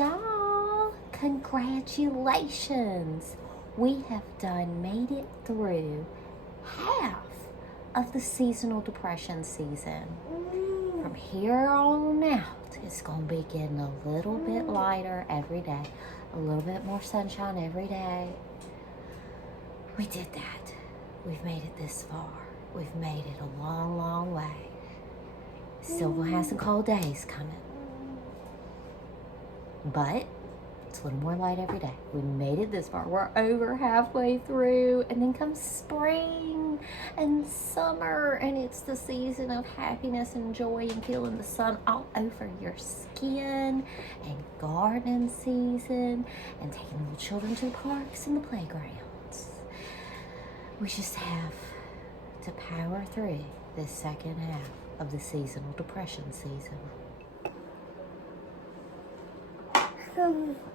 y'all, congratulations. We have made it through half of the seasonal depression season. From here on out, it's going to be getting a little bit lighter every day. A little bit more sunshine every day. We did that. We've made it this far. We've made it a long, long way. Still gonna have some cold days coming. But it's a little more light every day. We made it this far. We're over halfway through. And then comes spring and summer. And it's the season of happiness and joy and feeling the sun all over your skin. And garden season. And taking little children to the parks and the playgrounds. We just have to power through this second half of the seasonal depression season.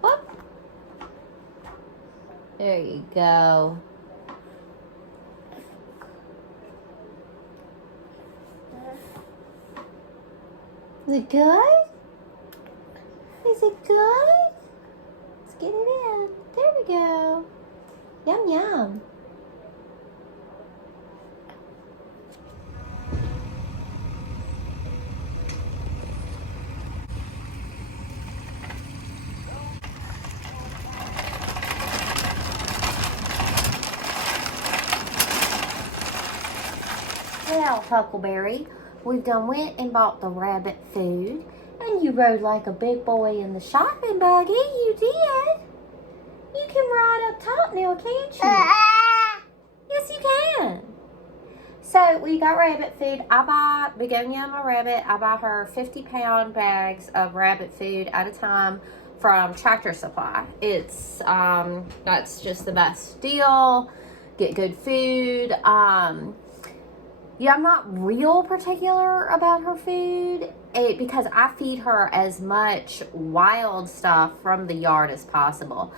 Whoop. There you go. Is it good? Is it good? Let's get it in. There we go. Yum, yum. Well, Huckleberry, we've done went and bought the rabbit food, and you rode like a big boy in the shopping buggy. You did. You can ride up top now, can't you? Yes, you can. So we got rabbit food. I buy Begonia, my rabbit. I buy her 50-pound bags of rabbit food at a time from Tractor Supply. It's that's just the best deal. Get good food. Yeah, I'm not real particular about her food because I feed her as much wild stuff from the yard as possible.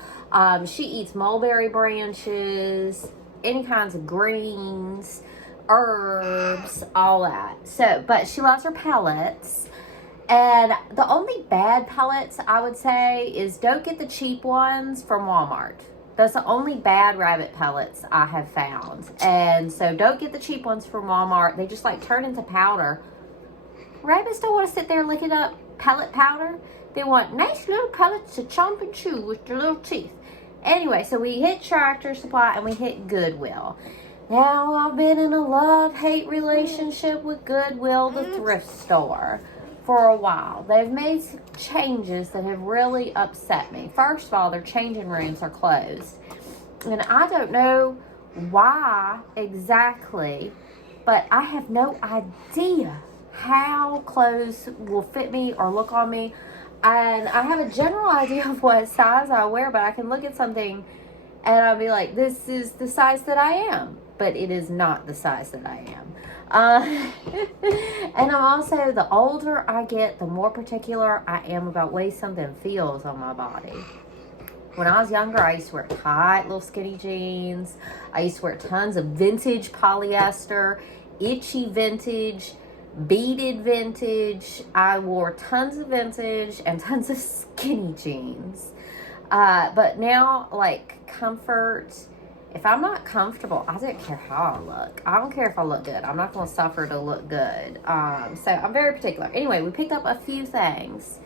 She eats mulberry branches, any kinds of greens, herbs, all that. So, but she loves her pellets. And the only bad pellets I would say is don't get the cheap ones from Walmart. That's the only bad rabbit pellets I have found. And so don't get the cheap ones from Walmart. They just like turn into powder. Rabbits don't want to sit there licking up pellet powder. They want nice little pellets to chomp and chew with their little teeth. Anyway, so we hit Tractor Supply and we hit Goodwill. Now I've been in a love-hate relationship with Goodwill, the thrift store, for a while. They've made some changes that have really upset me. First of all, their changing rooms are closed. And I don't know why exactly, but I have no idea how clothes will fit me or look on me. And I have a general idea of what size I wear, but I can look at something and I'll be like, this is the size that I am. But it is not the size that I am. And I'm also, the older I get, the more particular I am about the way something feels on my body. When I was younger, I used to wear tight little skinny jeans. I used to wear tons of vintage polyester, itchy vintage, beaded vintage. I wore tons of vintage and tons of skinny jeans. But now, like, comfort. If I'm not comfortable, I don't care how I look. I don't care if I look good. I'm not going to suffer to look good. So I'm very particular. Anyway, we picked up a few things.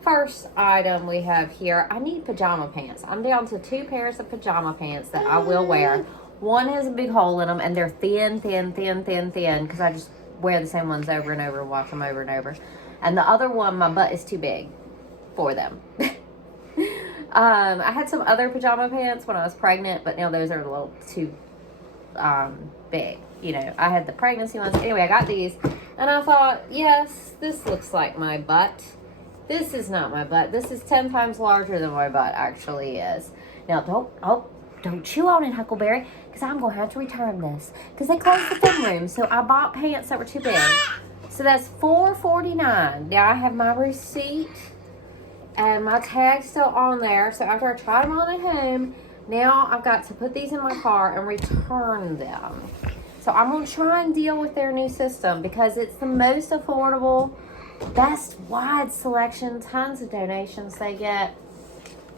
First item we have here, I need pajama pants. I'm down to 2 pairs of pajama pants that I will wear. One has a big hole in them, and they're thin, because I just wear the same ones over and over and wash them over and over. And the other one, my butt is too big for them. I had some other pajama pants when I was pregnant, but now those are a little too big. You know, I had the pregnancy ones. Anyway, I got these, and I thought, yes, this looks like my butt. This is not my butt. This is 10 times larger than my butt actually is. Now, don't chew on it, Huckleberry, because I'm going to have to return this, because they closed the film room, so I bought pants that were too big. So that's $4.49. Now, I have my receipt. And my tag's still on there. So after I tried them on at home, now I've got to put these in my car and return them. So I'm going to try and deal with their new system because it's the most affordable best wide selection, tons of donations they get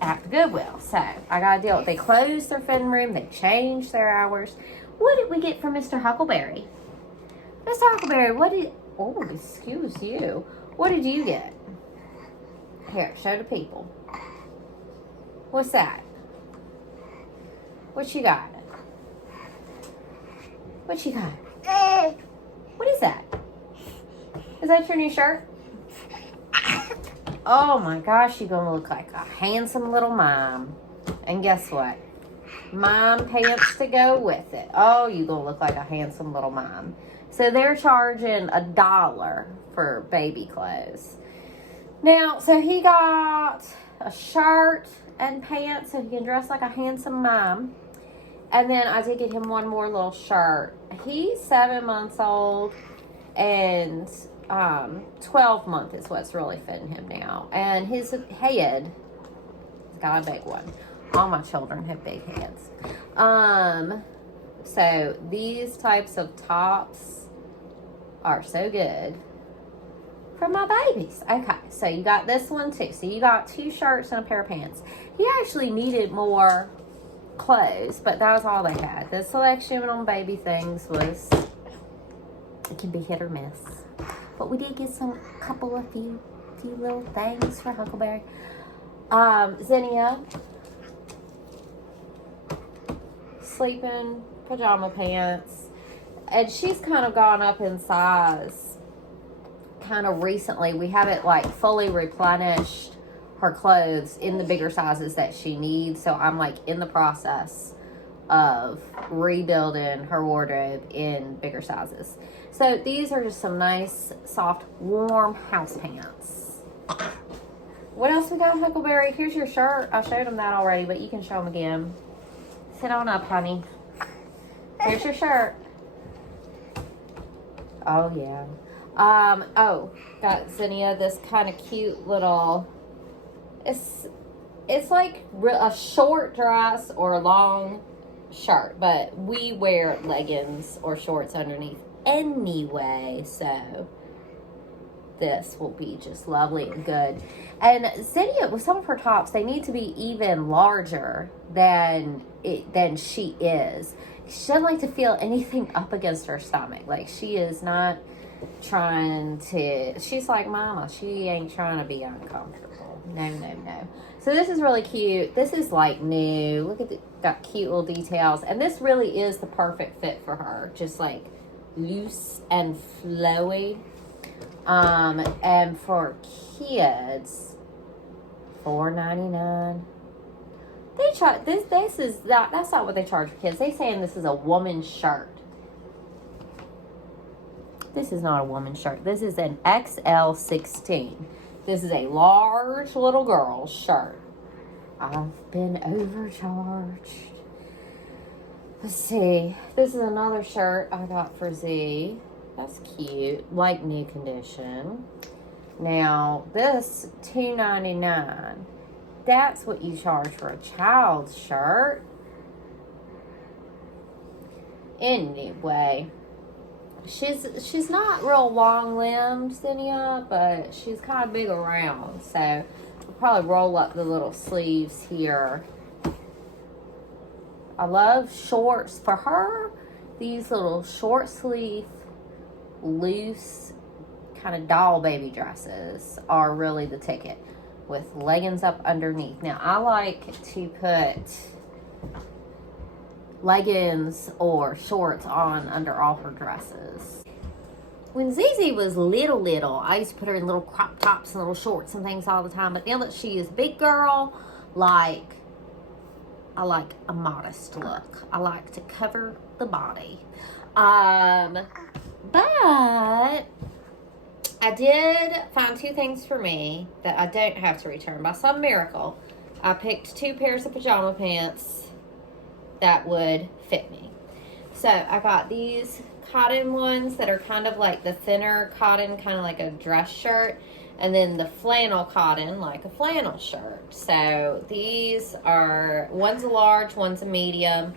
at the Goodwill. So I got to deal with, they closed their fitting room, they changed their hours. What did we get from Mr. Huckleberry? Mr. Huckleberry, oh, excuse you. What did you get? Here, show the people. What's that? What you got? What you got? What is that? Is that your new shirt? Oh my gosh, you're gonna look like a handsome little mime. And guess what? Mime pants to go with it. Oh, you're gonna look like a handsome little mime. So they're charging $1 for baby clothes. Now, so he got a shirt and pants so he can dress like a handsome mime. And then I did get him one more little shirt. He's 7 months old, and 12 months is what's really fitting him now. And his head, he's got a big one. All my children have big heads. So these types of tops are so good for my babies. Okay, so you got this one too. So you got 2 shirts and a pair of pants. He actually needed more clothes, but that was all they had. The selection on baby things was, it can be hit or miss. But we did get a few little things for Huckleberry. Zenia, sleeping pajama pants. And she's kind of gone up in size kind of recently. We haven't like fully replenished her clothes in the bigger sizes that she needs. So I'm like in the process of rebuilding her wardrobe in bigger sizes. So these are just some nice, soft, warm house pants. What else we got, Huckleberry? Here's your shirt. I showed them that already, but you can show them again. Sit on up, honey. Here's your shirt. Oh, yeah. Got Zenia this kind of cute little, it's like a short dress or a long shirt, but we wear leggings or shorts underneath anyway, so this will be just lovely and good. And Zenia, with some of her tops, they need to be even larger than she is. She doesn't like to feel anything up against her stomach. Like, she is not trying to, she's like mama, she ain't trying to be uncomfortable. No. So this is really cute. This is like new. Look at the, got cute little details, and this really is the perfect fit for her. Just like loose and flowy. And for kids, $4.99. They charge this is not, that's not what they charge for kids. They saying this is a woman's shirt. This is not a woman's shirt. This is an XL16. This is a large little girl's shirt. I've been overcharged. Let's see. This is another shirt I got for Z. That's cute. Like new condition. Now, this $2.99. That's what you charge for a child's shirt. Anyway, she's not real long-limbed, Zenia, but she's kind of big around. So I'll probably roll up the little sleeves here. I love shorts for her. These little short sleeve, loose, kind of doll baby dresses are really the ticket, with leggings up underneath. Now, I like to put leggings or shorts on under all her dresses. When Zizi was little, I used to put her in little crop tops and little shorts and things all the time. But now that she is a big girl, I like a modest look. I like to cover the body. But I did find 2 things for me that I don't have to return. By some miracle, I picked 2 pairs of pajama pants that would fit me. So I got these cotton ones that are kind of like the thinner cotton, kind of like a dress shirt. And then the flannel cotton, like a flannel shirt. So these are, one's a large, one's a medium.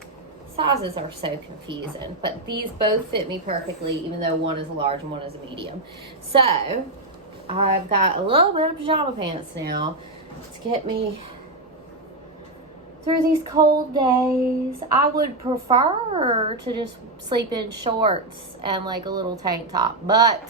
Sizes are so confusing, but these both fit me perfectly, even though one is a large and one is a medium. So I've got a little bit of pajama pants now to get me through these cold days. I would prefer to just sleep in shorts and like a little tank top, but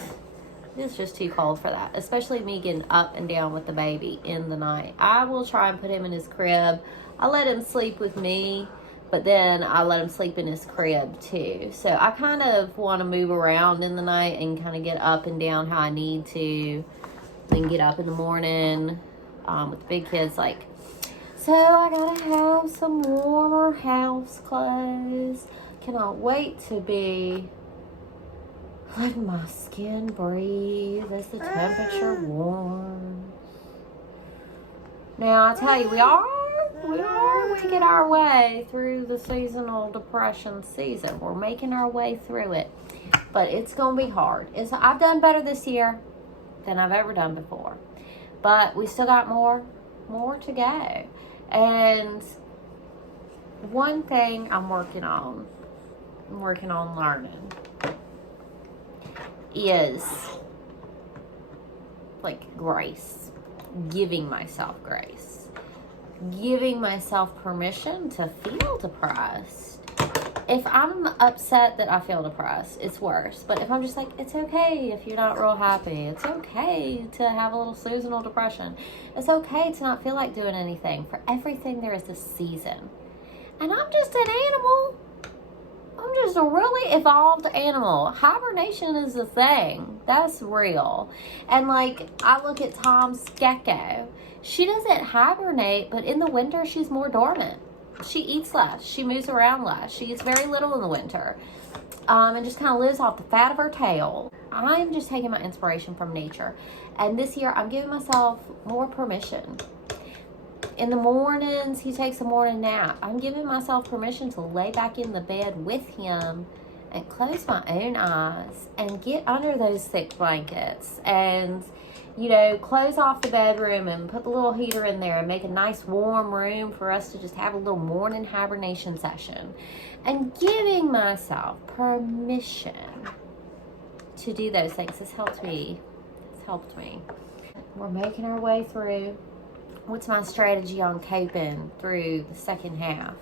it's just too cold for that, especially me getting up and down with the baby in the night. I will try and put him in his crib. I let him sleep with me, but then I let him sleep in his crib too. So I kind of want to move around in the night and kind of get up and down how I need to, then get up in the morning with the big kids. Like, so I gotta have some warmer house clothes. Cannot wait to be letting my skin breathe as the temperature warms. Now I tell you, we are making our way through the seasonal depression season. We're making our way through it, but it's gonna be hard. I've done better this year than I've ever done before, but we still got more to go. And one thing I'm working on learning is like grace, giving myself grace, giving myself permission to feel depressed. If I'm upset that I feel depressed, it's worse. But if I'm just like, it's okay if you're not real happy. It's okay to have a little seasonal depression. It's okay to not feel like doing anything. For everything, there is a season. And I'm just an animal. I'm just a really evolved animal. Hibernation is a thing. That's real. And like, I look at Tom's gecko. She doesn't hibernate, but in the winter, she's more dormant. She eats less. She moves around less. She eats very little in the winter. And just kind of lives off the fat of her tail. I'm just taking my inspiration from nature. And this year, I'm giving myself more permission. In the mornings, he takes a morning nap. I'm giving myself permission to lay back in the bed with him and close my own eyes and get under those thick blankets and, you know, close off the bedroom and put the little heater in there and make a nice warm room for us to just have a little morning hibernation session. And giving myself permission to do those things has helped me. It's helped me. We're making our way through. What's my strategy on coping through the second half?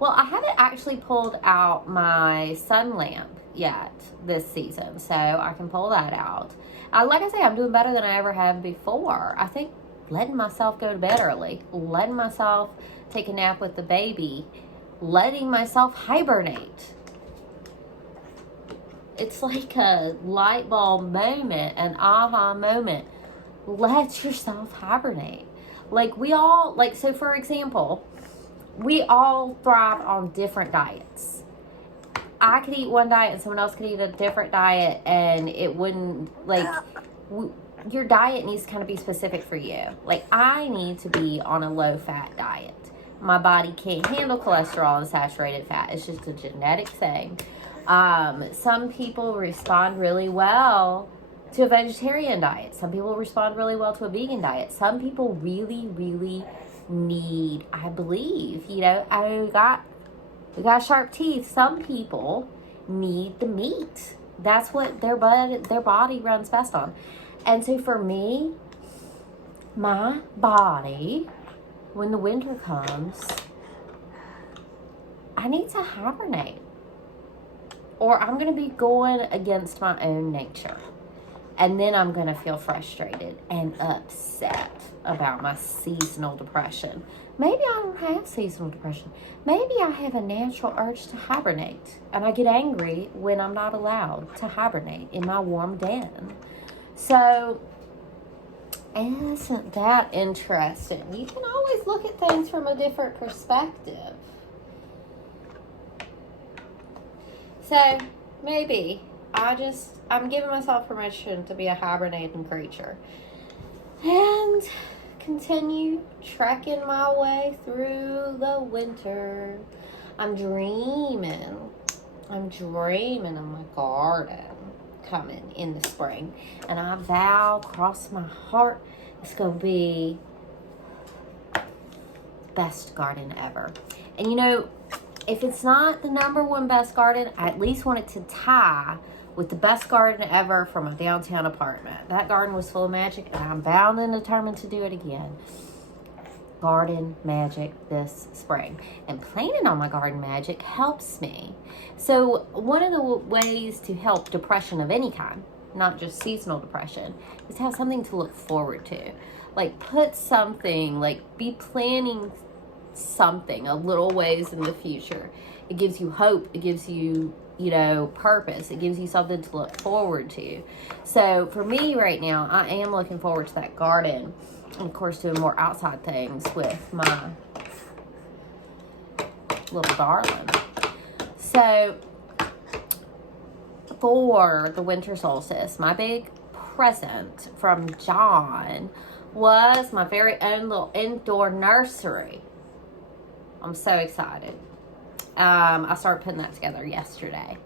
Well, I haven't actually pulled out my sun lamp yet this season, so I can pull that out. Like I say, I'm doing better than I ever have before. I think letting myself go to bed early, letting myself take a nap with the baby, letting myself hibernate. It's like a light bulb moment, an aha moment. Let yourself hibernate. Like we all, like, so for example, we all thrive on different diets. I could eat one diet and someone else could eat a different diet and it wouldn't, like, your diet needs to kind of be specific for you. Like, I need to be on a low-fat diet. My body can't handle cholesterol and saturated fat. It's just a genetic thing. Some people respond really well to a vegetarian diet. Some people respond really well to a vegan diet. Some people really, really need, I believe, you know, we got sharp teeth. Some people need the meat. That's what their body runs best on. And so for me, my body, when the winter comes, I need to hibernate. Or I'm going to be going against my own nature. And then I'm going to feel frustrated and upset about my seasonal depression. Maybe I don't have seasonal depression. Maybe I have a natural urge to hibernate. And I get angry when I'm not allowed to hibernate in my warm den. So, isn't that interesting? You can always look at things from a different perspective. So, maybe I'm giving myself permission to be a hibernating creature and continue trekking my way through the winter. I'm dreaming of my garden coming in the spring, and I vow across my heart it's gonna be the best garden ever. And you know, if it's not the #1 best garden, I at least want it to tie with the best garden ever from my downtown apartment. That garden was full of magic, and I'm bound and determined to do it again. Garden magic this spring, and planning on my garden magic helps me. So one of the ways to help depression of any kind, not just seasonal depression, is to have something to look forward to. Like put something, like be planning something a little ways in the future. It gives you hope. It gives you, you know, purpose. It gives you something to look forward to. So for me right now, I am looking forward to that garden. And of course, doing more outside things with my little darling. So for the winter solstice, my big present from John was my very own little indoor nursery. I'm so excited. I started putting that together yesterday.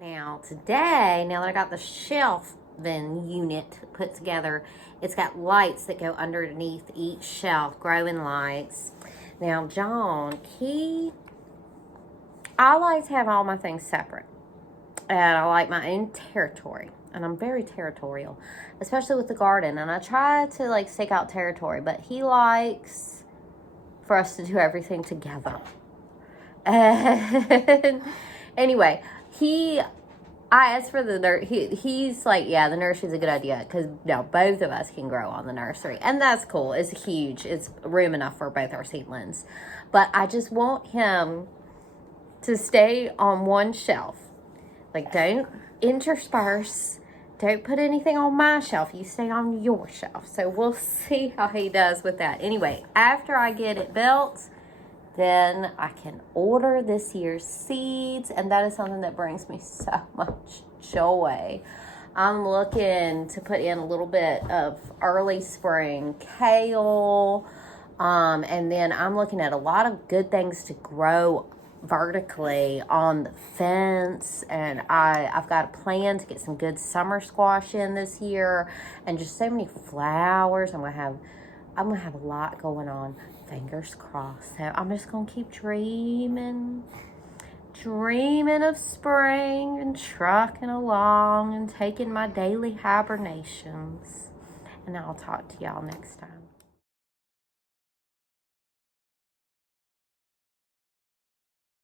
Now today, now that I got the shelving unit put together, it's got lights that go underneath each shelf, growing lights. Now John, I like to have all my things separate, and I like my own territory, and I'm very territorial, especially with the garden, and I try to like stake out territory, but he likes for us to do everything together. And anyway, I asked for the he's like, yeah, the nursery's a good idea, because now both of us can grow on the nursery, and that's cool. It's huge. It's room enough for both our seedlings, but I just want him to stay on one shelf. Like, don't intersperse. Don't put anything on my shelf. You stay on your shelf. So we'll see how he does with that. Anyway, after I get it built, then I can order this year's seeds, and that is something that brings me so much joy. I'm looking to put in a little bit of early spring kale, and then I'm looking at a lot of good things to grow vertically on the fence, and I've got a plan to get some good summer squash in this year, and just so many flowers. I'm gonna have a lot going on. Fingers crossed. So I'm just gonna keep dreaming of spring and trucking along and taking my daily hibernations. And I'll talk to y'all next time.